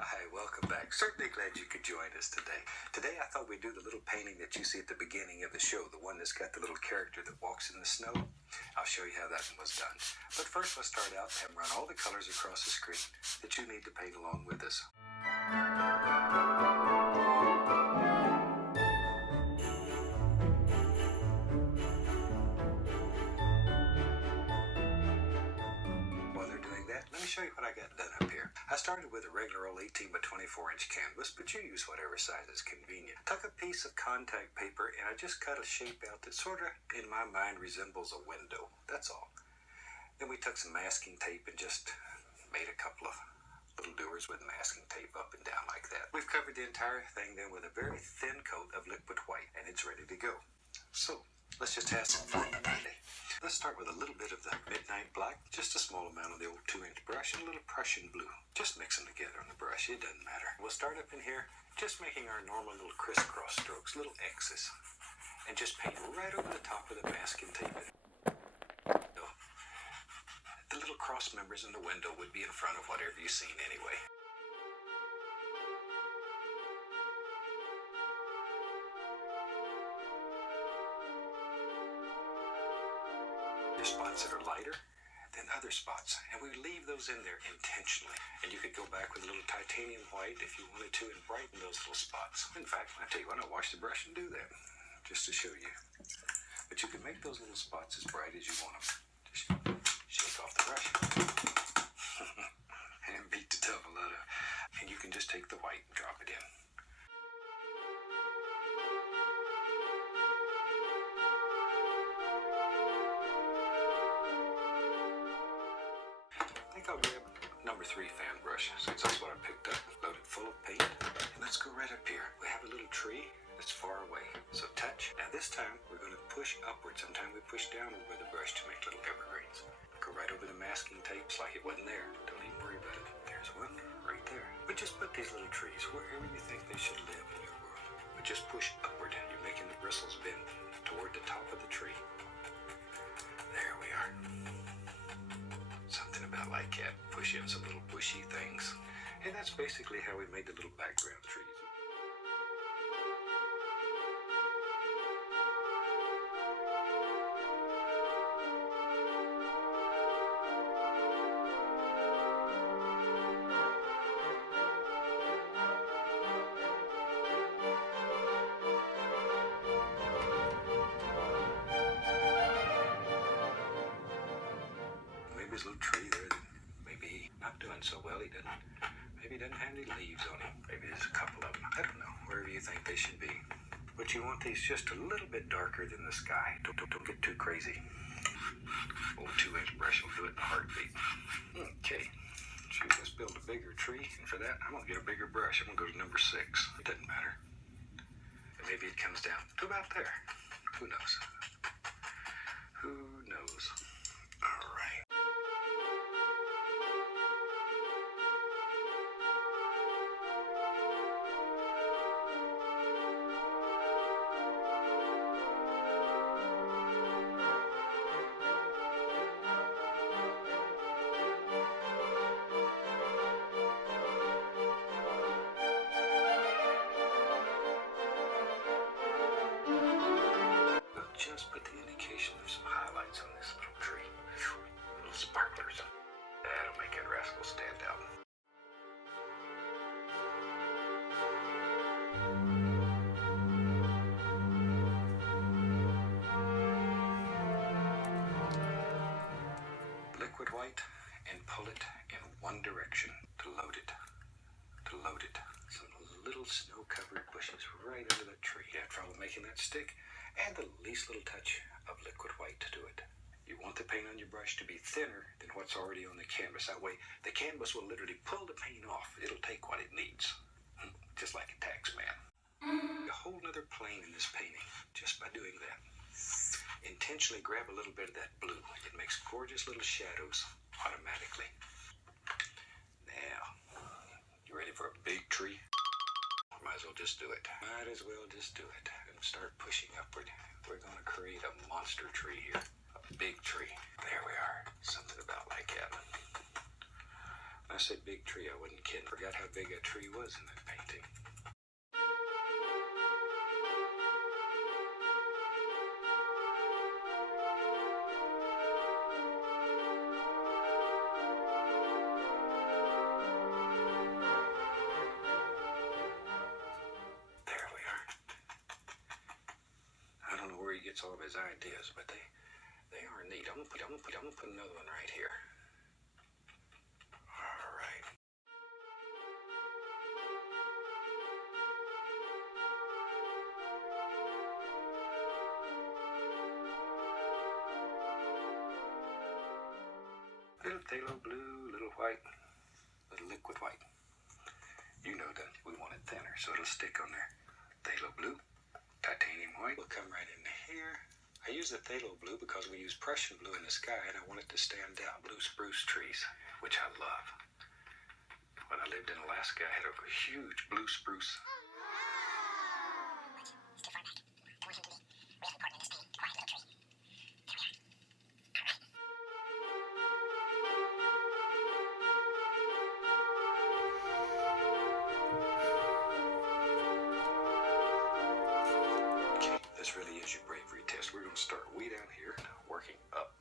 Hi, welcome back. Certainly glad you could join us today. Today I thought we'd do the little painting that you see at the beginning of the show, the one that's got the little character that walks in the snow. I'll show you how that one was done. But first let's start out and run all the colors across the screen that you need to paint along with us. While they're doing that, let me show you what I got done up here. I started with a regular old 18 by 24 inch canvas, but you use whatever size is convenient. Took a piece of contact paper and I just cut a shape out that sort of, in my mind, resembles a window. That's all. Then we took some masking tape and just made a couple of little doers with masking tape up and down like that. We've covered the entire thing then with a very thin coat of liquid white, and it's ready to go. So let's just have some fun today. Let's start with a little bit of the Midnight Black, just a small amount of the old 2-inch brush, and a little Prussian blue. Just mix them together on the brush, it doesn't matter. We'll start up in here, just making our normal little crisscross strokes, little X's, and just paint right over the top of the masking tape. The little cross members in the window would be in front of whatever you've seen anyway. Spots that are lighter than other spots, and we leave those in there intentionally. And you could go back with a little titanium white if you wanted to and brighten those little spots. In fact, I tell you what, I'll wash the brush and do that just to show you. But you can make those little spots as bright as you want them. Just shake off the brush and beat the tub a lot of, and you can just take the white and drop it in. I'll grab number 3 fan brush, since that's what I picked up, loaded full of paint. And let's go right up here. We have a little tree that's far away, so touch. Now this time we're going to push upward. Sometimes we push downward with the brush to make little evergreens. Go right over the masking tapes like it wasn't there. Don't even worry about it. There's one right there. But just put these little trees wherever you think they should live in your world. But just push upward. You're making the bristles bend toward the top of the tree. There we are. Something about like that, push in some little bushy things. And that's basically how we made the little background trees. His little tree there, maybe not doing so well. Maybe he doesn't have any leaves on him. Maybe there's a couple of them. I don't know, wherever you think they should be. But you want these just a little bit darker than the sky. Don't get too crazy. Old 2-inch brush will do it in a heartbeat. Okay, choose let's build a bigger tree, and for that I'm gonna get a bigger brush. I'm gonna go to number 6. It doesn't matter. And maybe it comes down to about there. Who knows? Who knows? All right. Just put the indication of some highlights on this little tree. Little sparklers. That'll make that rascal stand out. Liquid white and pull it in one direction to load it. Some little snow-covered bushes right under that tree. You have trouble making that stick. Add the least little touch of liquid white to do it. You want the paint on your brush to be thinner than what's already on the canvas. That way, the canvas will literally pull the paint off. It'll take what it needs, just like a tax man. A whole nother plane in this painting just by doing that. Intentionally grab a little bit of that blue. It makes gorgeous little shadows automatically. Now, you ready for a big tree? Might as well just do it. And start pushing upward. We're going to create a monster tree here. A big tree. There we are. Something about like that. I said big tree, I wasn't kidding. Forgot how big that tree was in that painting. There we are. I don't know where he gets all of his ideas, but they are neat. I'm gonna put another one right here. All right. Little phthalo blue, little white, little liquid white. You know that we want it thinner, so it'll stick on there. Phthalo blue, titanium white will come right in here. I use the phthalo blue because we use Prussian blue in the sky, and I want it to stand out. Blue spruce trees, which I love. When I lived in Alaska, I had a huge blue spruce. Okay, this really is your bravery test. We're going to start way down here, working up.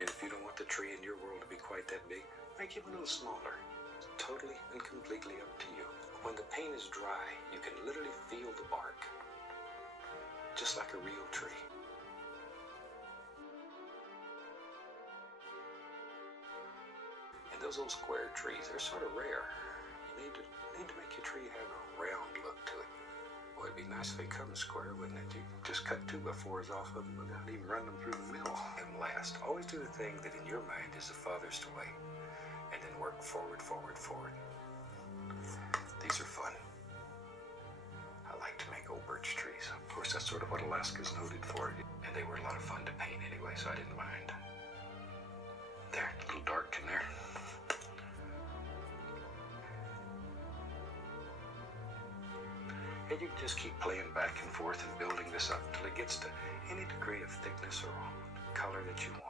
And if you don't want the tree in your world to be quite that big, make it a little smaller. It's totally and completely up to you. When the paint is dry, you can literally feel the bark, just like a real tree. And those little square trees, they're sort of rare. You need to make your tree have a round look to it. Boy, it'd be nice if they come square, wouldn't it? You just cut 2x4s off of them without even running them through the mill. And last, always do the thing that in your mind is the farthest away, and then work forward, forward, forward. These are fun. I like to make old birch trees. Of course, that's sort of what Alaska's noted for. And they were a lot of fun to paint anyway, so I didn't mind. There, a little dark in there. And you can just keep playing back and forth and building this up until it gets to any degree of thickness or color that you want.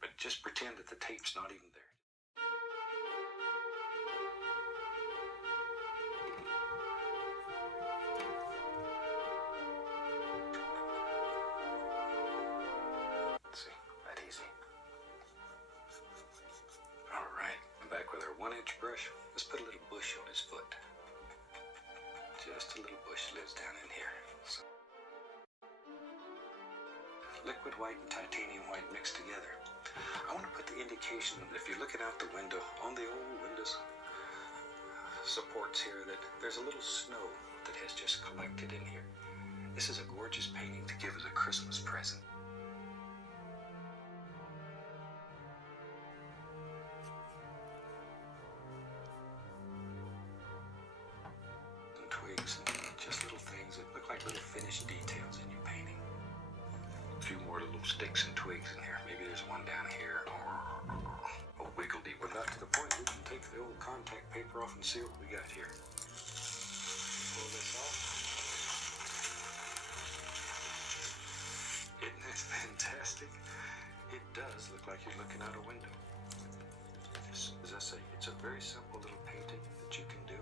But just pretend that the tape's not even there. See, that easy. All right, I'm back with our 1-inch brush. Let's put a little bush on his foot. Just a little bush lives down in here. So, liquid white and titanium white mixed together. I want to put the indication, if you're looking out the window, on the old windows supports here, that there's a little snow that has just collected in here. This is a gorgeous painting to give as a Christmas present. And twigs, and just little things that look like little finished details in your painting. A few more little sticks and twigs in here. Maybe there's one down here. Oh, wiggledy. We're not to the point we can take the old contact paper off and see what we got here. Pull this off. Isn't that fantastic? It does look like you're looking out a window. As I say, it's a very simple little painting that you can do.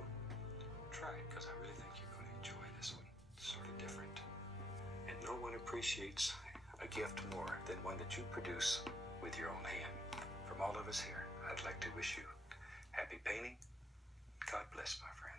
Try it, because I really think you're going to enjoy this one. It's sort of different. And no one appreciates a gift more than one that you produce with your own hand. From all of us here, I'd like to wish you happy painting. God bless, my friend.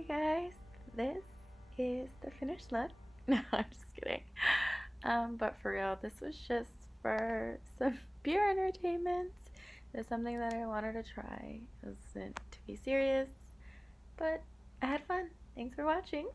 Hey guys, this is the finished look. No, I'm just kidding. But for real, this was just for some pure entertainment. It's something that I wanted to try. It wasn't to be serious, but I had fun. Thanks for watching.